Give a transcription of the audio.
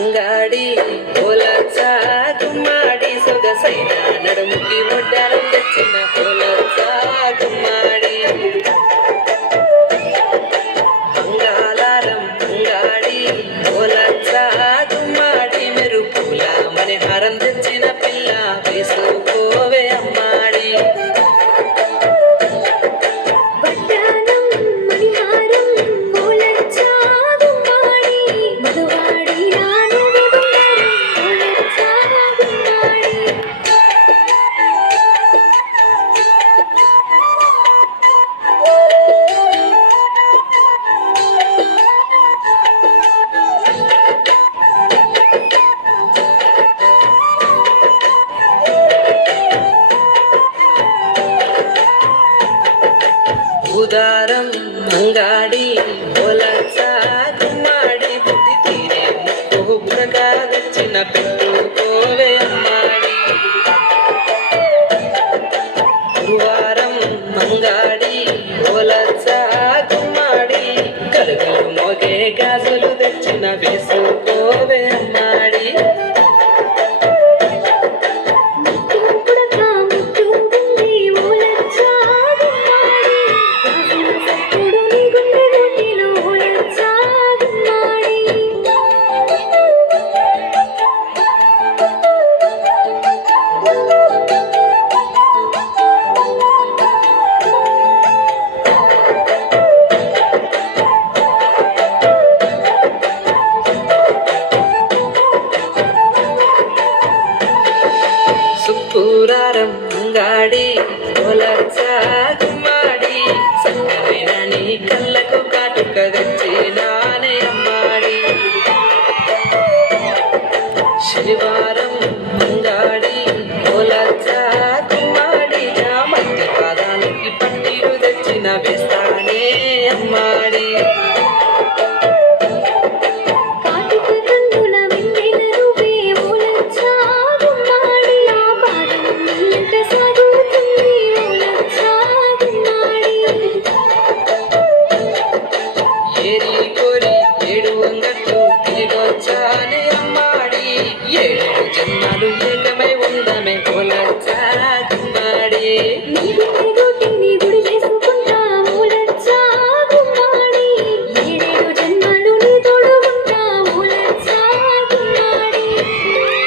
అంగాడి పోలచ్చ గుమ్మాడి సొగసైన నడుముకి ఒడ్డారం తెచ్చిన పోలచ్చ గుమ్మాడి అంగాలారం అంగాడి పోలచ్చ గుమ్మాడి మెరుపుల మణిహారం తెచ్చిన పిల్ల వేసుకోవే అమ్మాడి ఉదారం మంగాడి పోలచ్చ గుమ్మాడి బుద్ధి తీరే ముక్కు బుడగా తెచ్చిన పెట్టుకోవే అమ్మాడి గురువారం మంగాడి పోలచ్చ గుమ్మాడి గలుగలు మోగే గాజులు తెచ్చిన వేసుకోవే అమ్మాడి సుక్కురారం అంగాడి పోలచ్చ గుమ్మాడి సక్కరైన నీ కళ్ళకు కాటుక తెచ్చినానే అమ్మాడి శనివారం అంగాడి పోలచ్చ గుమ్మాడి నా మధ్య పాదాలకి పట్టీలు తెచ్చిన వేస్తానే అమ్మాడి ఏరి కోరి ఏడు వంగట్టు తిరిగొచ్చానే అమ్మాడి ఏడు జన్మలు ఏకమై ఉందమే పోలచ్చ గుమ్మాడి